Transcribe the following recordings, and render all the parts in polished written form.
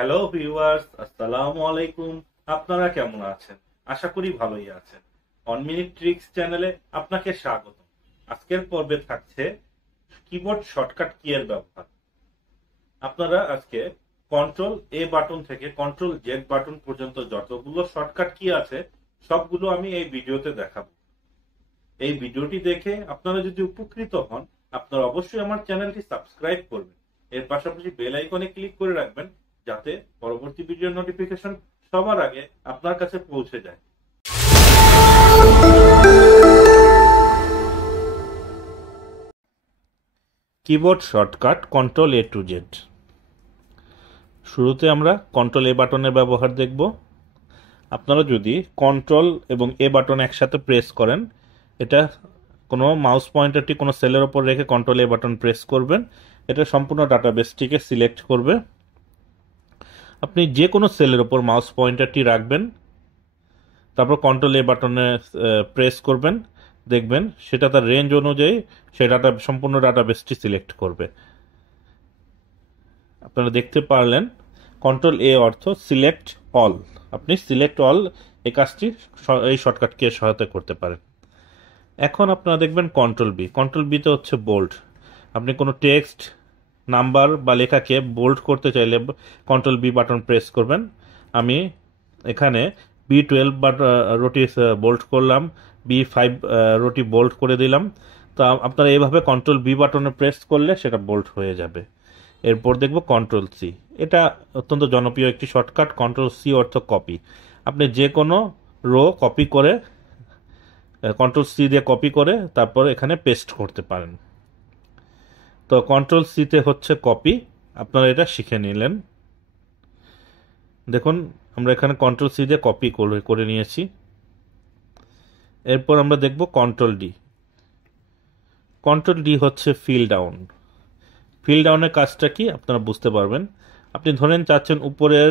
Hello viewers, আসসালামু আলাইকুম। আপনারা কেমন আছেন? আশা করি ভালোই আছেন। 1 মিনিট ট্রিক্স চ্যানেলে আপনাকে স্বাগত। আজকের পর্বে থাকছে কিবোর্ড শর্টকাট কি এর ব্যবহার। আপনারা আজকে কন্ট্রোল এ বাটন থেকে কন্ট্রোল জেড বাটন পর্যন্ত যতগুলো শর্টকাট কি আছে সবগুলো আমি এই ভিডিওতে দেখাবো। এই ভিডিওটি দেখে আপনারা যদি উপকৃত হন, আপনারা অবশ্যই আমার চ্যানেলটি সাবস্ক্রাইব করবেন। এর পাশাপাশি বেল আইকনে ক্লিক করে রাখবেন যাতে পরবর্তী ভিডিওর নোটিফিকেশন সবার আগে আপনার কাছে পৌঁছে যায়। Keyboard shortcut control A to Z. শুরুতে আমরা কন্ট্রোল এ বাটনের ব্যবহার দেখব। আপনারা যদি কন্ট্রোল এবং এ বাটন একসাথে প্রেস করেন, এটা কোনো মাউস পয়েন্টারটি কোনো সেলের ওপর রেখে কন্ট্রোল এ বাটন প্রেস করবেন, এটা সম্পূর্ণ ডাটাবেসটিকে সিলেক্ট করবে। আপনি যে কোনো সেলের ওপর মাউস পয়েন্টারটি রাখবেন, তারপর কন্ট্রোল এ বাটনে প্রেস করবেন, দেখবেন সেটা তার রেঞ্জ অনুযায়ী সেই সম্পূর্ণ ডাটাবেসটি সিলেক্ট করবে। আপনারা দেখতে পারলেন কন্ট্রোল এ অর্থ সিলেক্ট অল। আপনি সিলেক্ট অল এই কাজটি এই শর্টকাটকে সহায়তা করতে পারেন। এখন আপনারা দেখবেন কন্ট্রোল বি। কন্ট্রোল বিতে হচ্ছে বোল্ড। আপনি কোনো টেক্সট, নাম্বার বা লেখাকে বোল্ড করতে চাইলে কন্ট্রোল বি বাটন প্রেস করবেন। আমি এখানে B12 রোটি বোল্ড করলাম, B5 রোটি বোল্ড করে দিলাম। তো আপনারা এইভাবে কন্ট্রোল বি বাটনে প্রেস করলে সেটা বোল্ড হয়ে যাবে। এরপর দেখব কন্ট্রোল সি। এটা অত্যন্ত জনপ্রিয় একটি শর্টকাট। কন্ট্রোল সি অর্থ কপি। আপনি যে কোনো রো কপি করে কন্ট্রোল সি দিয়ে কপি করে তারপর এখানে পেস্ট করতে পারেন। তো কন্ট্রোল সিতে হচ্ছে কপি, আপনারা এটা শিখে নিলেন। দেখুন আমরা এখানে কন্ট্রোল সি দিয়ে কপি করে নিয়েছি। এরপর আমরা দেখব কন্ট্রোল ডি। কন্ট্রোল ডি হচ্ছে ফিল ডাউন। ফিল ডাউনের কাজটা কি আপনারা বুঝতে পারবেন। আপনি ধরেন চাচ্ছেন উপরের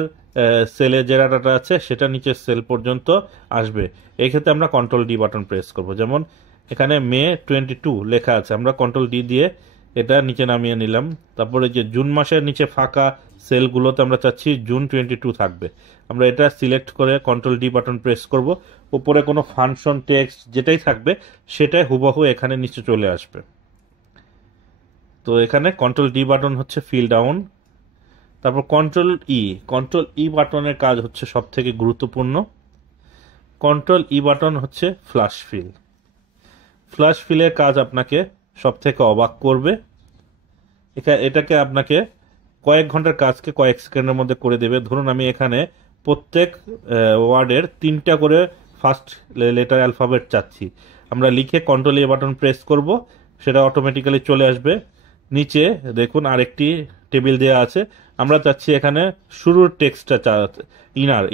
সেলে যে ডাটা আছে সেটা নিচের সেল পর্যন্ত আসবে। এই ক্ষেত্রে আমরা কন্ট্রোল ডি বাটন প্রেস করব। যেমন এখানে মে 22 লেখা আছে, আমরা কন্ট্রোল ডি দিয়ে এটা নিচে নামিয়ে নিলাম। তারপরে যে জুন মাসের নিচে ফাঁকা সেলগুলোতে আমরা চাচ্ছি জুন 22 থাকবে, আমরা এটা সিলেক্ট করে কন্ট্রোল ডি বাটন প্রেস করব। উপরে কোনো ফাংশন, টেক্সট যেটাই থাকবে সেটাই হুবহু এখানে নিচে চলে আসবে। তো এখানে কন্ট্রোল ডি বাটন হচ্ছে ফিল ডাউন। তারপর কন্ট্রোল ই। কন্ট্রোল ই বাটনের কাজ হচ্ছে সব থেকে গুরুত্বপূর্ণ। কন্ট্রোল ই বাটন হচ্ছে ফ্ল্যাশ ফিল। ফ্ল্যাশ ফিলের কাজ আপনাকে সব থেকে অবাক করবে। এটাকে আপনাকে কয়েক ঘন্টার কাজকে কয়েক সেকেন্ডের মধ্যে করে দেবে। ধরুন আমি এখানে প্রত্যেক ওয়ার্ডের 3টা করে ফার্স্ট লেটার অ্যালফাবেট চাচ্ছি, আমরা লিখে কন্ট্রোল এ বাটন প্রেস করব, সেটা অটোমেটিক্যালি চলে আসবে। নিচে দেখুন আরেকটি টেবিল দেওয়া আছে, আমরা চাচ্ছি এখানে শুরুর টেক্সটটা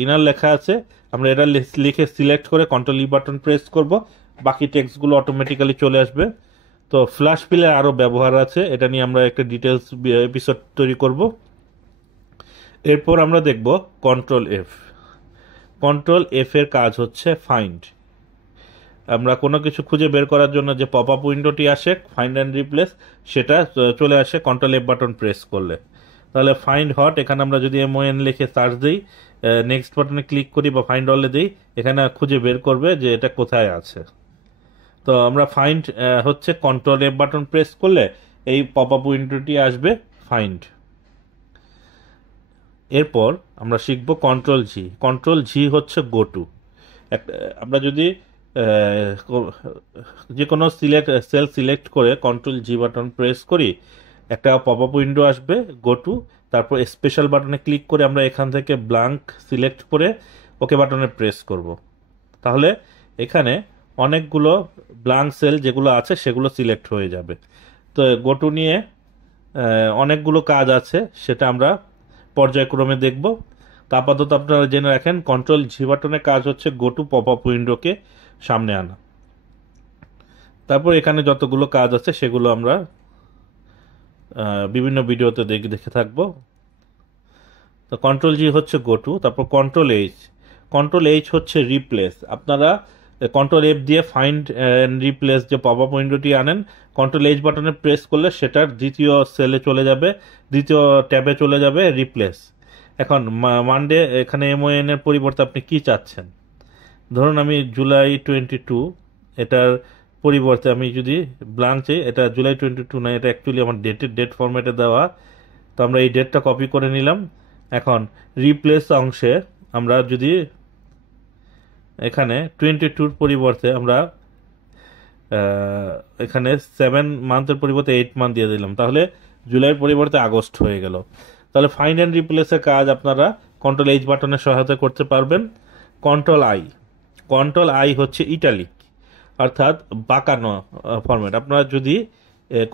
ইনার লেখা আছে, আমরা এটা লিখে সিলেক্ট করে কন্ট্রোল ই বাটন প্রেস করব, বাকি টেক্সটগুলো অটোমেটিক্যালি চলে আসবে। তো ফ্ল্যাশ ফিলের আরও ব্যবহার আছে, এটা নিয়ে আমরা একটা ডিটেলস এপিসোড তৈরি করব। এরপর আমরা দেখব কন্ট্রোল এফ। কন্ট্রোল এফ এর কাজ হচ্ছে ফাইন্ড। আমরা কোনো কিছু খুঁজে বের করার জন্য যে পপ আপ উইন্ডোটি আসে ফাইন্ড অ্যান্ড রিপ্লেস, সেটা চলে আসে কন্ট্রোল এফ বাটন প্রেস করলে। তাহলে ফাইন্ড হট, এখানে আমরা যদি MON লিখে সার্চ দিই, নেক্সট বাটনে ক্লিক করি বা ফাইন্ড অলে দিই, এখানে খুঁজে বের করবে যে এটা কোথায় আছে। তো আমরা ফাইন্ড হচ্ছে কন্ট্রোল এফ বাটন প্রেস করলে এই পপ আপ উইন্ডোটি আসবে ফাইন্ড। এরপর আমরা শিখব কন্ট্রোল জি। কন্ট্রোল জি হচ্ছে গো টু। আমরা যদি যে কোনো সেল সিলেক্ট করে কন্ট্রোল জি বাটন প্রেস করি, একটা পপ আপ উইন্ডো আসবে গো টু। তারপর স্পেশাল বাটনে ক্লিক করে আমরা এখান থেকে ব্ল্যাঙ্ক সিলেক্ট করে ওকে বাটনে প্রেস করব। তাহলে এখানে অনেকগুলো ব্ল্যাঙ্ক সেল যেগুলো আছে সেগুলো সিলেক্ট হয়ে যাবে। তো গো টু নিয়ে অনেকগুলো কাজ আছে, সেটা আমরা পর্যায়ক্রমে দেখব। তা আপাতত আপনারা জেনে রাখেন কন্ট্রোল জি বাটনের কাজ হচ্ছে গো টু পপ আপ উইন্ডোকে সামনে আনা। তারপর এখানে যতগুলো কাজ আছে সেগুলো আমরা বিভিন্ন ভিডিওতে দেখে থাকবো। তো কন্ট্রোল জি হচ্ছে গো টু। তারপর কন্ট্রোল এইচ। কন্ট্রোল এইচ হচ্ছে রিপ্লেস। আপনারা কন্ট্রোল এফ দিয়ে ফাইন্ড অ্যান্ড রিপ্লেস যে পপ আপ উইন্ডোটি আনেন, কন্ট্রোল এইচ বাটনে প্রেস করলে সেটার দ্বিতীয় সেলে চলে যাবে, দ্বিতীয় ট্যাবে চলে যাবে রিপ্লেস। এখন মানডে এখানে MON এর পরিবর্তে আপনি কি চাচ্ছেন? ধরুন আমি জুলাই 22, এটার পরিবর্তে আমি যদি ব্ল্যাঙ্ক চাই, এটা জুলাই 22 না, এটা অ্যাকচুয়ালি আমার ডেট ফরম্যাটে দেওয়া। তো আমরা এই ডেটটা কপি করে নিলাম। এখন রিপ্লেস অংশে আমরা যদি এখানে 22-র পরিবর্তে আমরা এখানে 7 মান্থের পরিবর্তে 8 মান্থ দিয়ে দিলাম, তাহলে জুলাইয়ের পরিবর্তে আগস্ট হয়ে গেল। তাহলে ফাইন্ড অ্যান্ড রিপ্লেসের কাজ আপনারা Ctrl+H বাটনের সহায়তা করতে পারবেন। Ctrl+I হচ্ছে ইটালিক, অর্থাৎ বাঁকানো ফরম্যাট। আপনারা যদি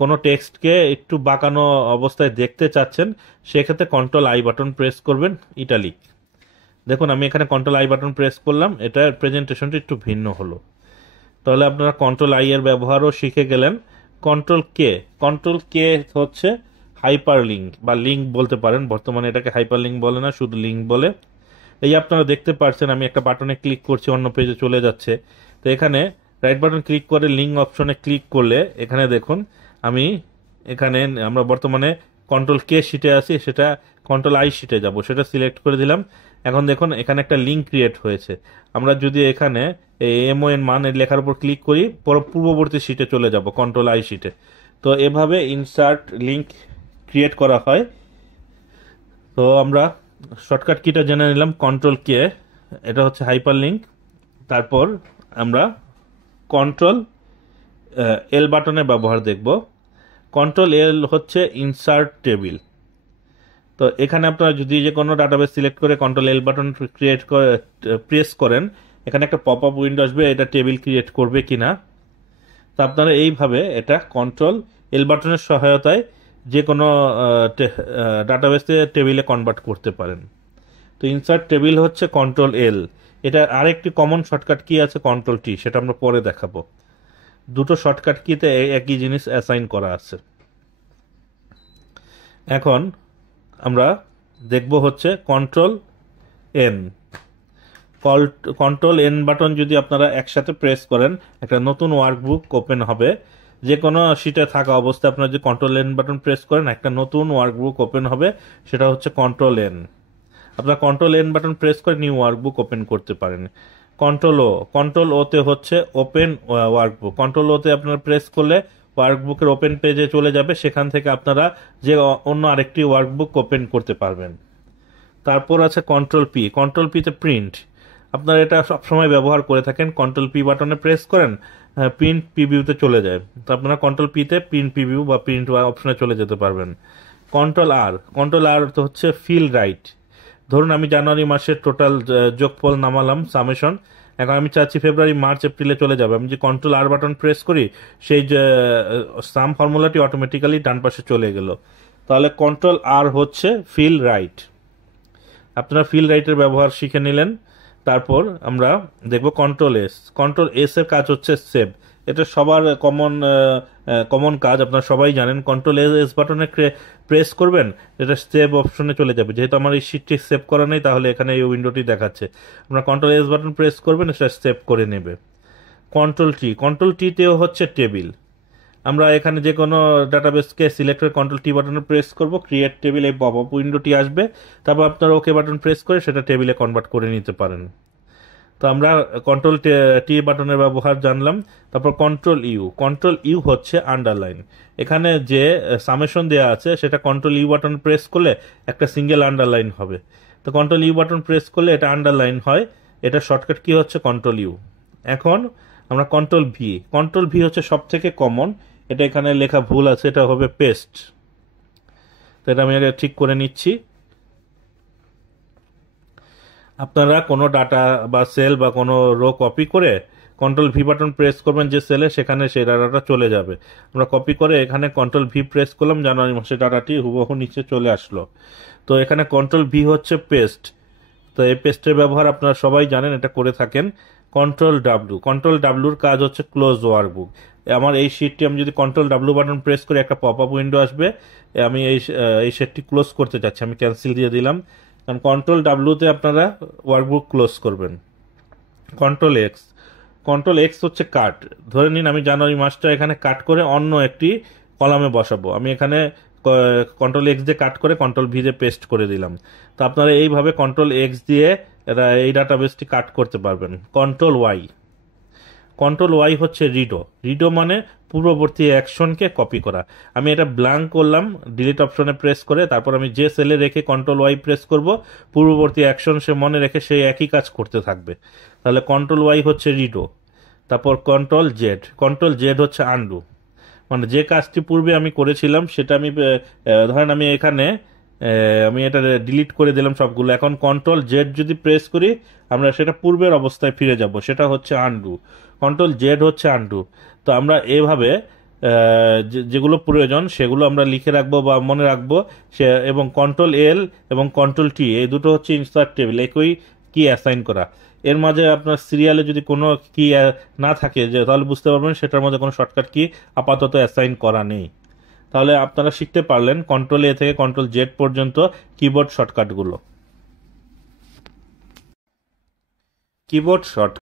কোনো টেক্সটকে একটু বাঁকানো অবস্থায় দেখতে চাচ্ছেন, সেক্ষেত্রে Ctrl+I বাটন প্রেস করবেন, ইটালিক। দেখুন আমি এখানে Ctrl+I বাটন প্রেস করলাম, এটা প্রেজেন্টেশনটা একটু ভিন্ন হলো। তাহলে আপনারা Ctrl+I এর ব্যবহারও শিখে গেলেন। Ctrl+K হচ্ছে হাইপারলিঙ্ক বা লিঙ্ক বলতে পারেন, বর্তমানে এটাকে হাইপারলিঙ্ক বলে না, শুধু লিঙ্ক বলে। এই আপনারা দেখতে পাচ্ছেন আমি একটা বাটনে ক্লিক করছি, অন্য পেজে চলে যাচ্ছে। তো এখানে রাইট বাটন ক্লিক করে লিঙ্ক অপশনে ক্লিক করলে এখানে দেখুন আমি এখানে আমরা বর্তমানে Ctrl+K শিটে আছি, সেটা Ctrl+I শিটে যাব, সেটা সিলেক্ট করে দিলাম। এখন দেখুন এখানে একটা লিঙ্ক ক্রিয়েট হয়েছে। আমরা যদি এখানে MON মান লেখার উপর ক্লিক করি, পূর্ববর্তী শিটে চলে যাব, Ctrl+I শিটে। তো এভাবে ইনসার্ট লিঙ্ক ক্রিয়েট করা হয়। তো আমরা শর্টকাট কিটা জেনে নিলাম, Ctrl+K, এটা হচ্ছে হাইপার লিঙ্ক। তারপর আমরা Ctrl+L বাটনের ব্যবহার দেখব। Ctrl+L হচ্ছে ইনসার্ট টেবিল। তো এখানে আপনারা যদি যে কোনো ডাটাবেস সিলেক্ট করে Ctrl+L বাটন প্রেস করেন, এখানে একটা পপ আপ উইন্ডো আসবে, এটা টেবিল ক্রিয়েট করবে কিনা। তো আপনারা এইভাবে এটা Ctrl+L বাটনের সহায়তায় যে কোনো ডাটাবেসে টেবিলে কনভার্ট করতে পারেন। তো ইনসার্ট টেবিল হচ্ছে Ctrl+L। এটা আরেকটি কমন শর্টকাট কি আছে Ctrl+T, সেটা আমরা পরে দেখাবো। দুটো শর্টকাট কিতে একই জিনিস অ্যাসাইন করা আছে। এখন আমরা দেখব হচ্ছে Ctrl+N। Ctrl+N বাটন যদি আপনারা একসাথে প্রেস করেন, একটা নতুন ওয়ার্কবুক ওপেন হবে। যে কোনো শিটে থাকা অবস্থায় আপনারা যদি Ctrl+N বাটন প্রেস করেন, একটা নতুন ওয়ার্কবুক ওপেন হবে, সেটা হচ্ছে Ctrl+N। আপনারা Ctrl+N বাটন প্রেস করে নিউ ওয়ার্কবুক ওপেন করতে পারেন। Ctrl+O তে হচ্ছে ওপেন ওয়ার্কবুক। Ctrl+O তে আপনারা প্রেস করলে ওয়ার্কবুকের ওপেন পেজে চলে যাবে, সেখান থেকে আপনারা যে অন্য আরেকটি ওয়ার্কবুক ওপেন করতে পারবেন। তারপর আছে Ctrl+P তে প্রিন্ট। আপনারা এটা সবসময় ব্যবহার করে থাকেন, Ctrl+P বাটনে প্রেস করেন, প্রিন্ট প্রিভিউতে চলে যায়। তো আপনারা Ctrl+P তে প্রিন্ট প্রিভিউ বা প্রিন্ট অপশনে চলে যেতে পারবেন। Ctrl+R তো হচ্ছে ফিল রাইট। ধরুন আমি জানুয়ারি মাসের টোটাল যোগফল নামালাম, সামেশন। এখন আমি চাচ্ছি ফেব্রুয়ারি, মার্চ, এপ্রিলে চলে যাবে। আমি যে Ctrl+R বাটন প্রেস করি, সেই যে সাম ফর্মুলাটি অটোমেটিক্যালি ডান পাশে চলে গেল। তাহলে Ctrl+R হচ্ছে ফিল রাইট। আপনারা ফিল রাইটের ব্যবহার শিখে নিলেন। তারপর আমরা দেখব Ctrl+S এর কাজ হচ্ছে সেভ। এটা সবার কমন কাজ, আপনারা সবাই জানেন। Ctrl+S বাটনে প্রেস করবেন, এটা সেভ অপশনে চলে যাবে। যেহেতু আমার এই শিটটি সেভ করা নেই, তাহলে এখানে এই উইন্ডোটি দেখাচ্ছে। আপনারা Ctrl+S বাটন প্রেস করবেন, সেটা সেভ করে নেবে। Ctrl+T তেও হচ্ছে টেবিল। আমরা এখানে যে কোনো ডাটাবেসকে সিলেক্ট করে Ctrl+T বাটনে প্রেস করব, ক্রিয়েট টেবিল, এই পপ আপ উইন্ডোটি আসবে। তারপর আপনারা ওকে বাটন প্রেস করে সেটা টেবিলে কনভার্ট করে নিতে পারেন। তো আমরা Ctrl+T বাটনের ব্যবহার জানলাম। তারপর Ctrl+U হচ্ছে আন্ডারলাইন। এখানে যে সামেশন দেওয়া আছে, সেটা Ctrl+U বাটন প্রেস করলে একটা সিঙ্গেল আন্ডারলাইন হবে। তো Ctrl+U বাটন প্রেস করলে এটা আন্ডারলাইন হয়। এটা শর্টকাট কি হচ্ছে Ctrl+U। এখন আমরা Ctrl+V হচ্ছে সব থেকে কমন। এটা এখানে লেখা ভুল আছে, এটা হবে পেস্ট। তো এটা আমি আগে ঠিক করে নিচ্ছি। আপনারা কোনো ডাটা বা সেল বা কোনো রো কপি করে Ctrl+V বাটন প্রেস করবেন যে সেলে, সেখানে সেই ডাটাটা চলে যাবে। আমরা কপি করে এখানে Ctrl+V প্রেস করলাম, জানুয়ারি মাসে ডাটাটি হুবহু নিচে চলে আসলো। তো এখানে Ctrl+V হচ্ছে পেস্ট। তো এই পেস্টের ব্যবহার আপনারা সবাই জানেন, এটা করে থাকেন। Ctrl+W কাজ হচ্ছে ক্লোজ ওয়ার্কবুক। আমার এই শিটটি আমি যদি Ctrl+W বাটন প্রেস করে একটা পপ আপ উইন্ডো আসবে, আমি এই শিটটি ক্লোজ করতে চাচ্ছি, আমি ক্যান্সেল দিয়ে দিলাম। কারণ Ctrl+W তে আপনারা ওয়ার্কবুক ক্লোজ করবেন। Ctrl+X হচ্ছে কাট। ধরে নিন আমি জানুয়ারি মাসটা এখানে কাট করে অন্য একটি কলামে বসাবো। আমি এখানে কন্ট্রোল এক্স দিয়ে কাট করে কন্ট্রোল ভি দিয়ে পেস্ট করে দিলাম। তো আপনারা এইভাবে কন্ট্রোল এক্স দিয়ে এই ডাটাবেসটি কাট করতে পারবেন। কন্ট্রোল ওয়াই হচ্ছে রিডো মানে পূর্ববর্তী অ্যাকশনকে কপি করা। আমি এটা ব্ল্যাঙ্ক করলাম ডিলিট অপশনে প্রেস করে, তারপর আমি যে সেলে রেখে কন্ট্রোল ওয়াই প্রেস করব, পূর্ববর্তী অ্যাকশন সে মনে রেখে সেই একই কাজ করতে থাকবে। তাহলে কন্ট্রোল ওয়াই হচ্ছে রিডো। তারপর কন্ট্রোল জেড হচ্ছে আনডু, মানে যে কাজটি পূর্বে আমি করেছিলাম সেটা আমি ধরেন আমি এখানে আমি এটা ডিলিট করে দিলাম সবগুলো। এখন কন্ট্রোল জেড যদি প্রেস করি আমরা সেটা পূর্বের অবস্থায় ফিরে যাব, সেটা হচ্ছে আনডু। কন্ট্রোল জেড হচ্ছে আনডু। তো আমরা এভাবে যেগুলো প্রয়োজন সেগুলো আমরা লিখে রাখবো বা মনে রাখবো এবং কন্ট্রোল এল এবং কন্ট্রোল টি এই দুটো হচ্ছে ইনসার্ট টেবিল, একই কি অ্যাসাইন করা। এর মাঝে আপনার সিরিয়ালে যদি কোনো কি না থাকে তাহলে বুঝতে পারবেন সেটার মধ্যে কোনো শর্টকাট কি আপাতত অ্যাসাইন করা নেই। তাহলে আপনারা শিখতে পারলেন কন্ট্রোল এ থেকে কন্ট্রোল জেড পর্যন্ত কিবোর্ড শর্টকাটগুলো। Keyboard short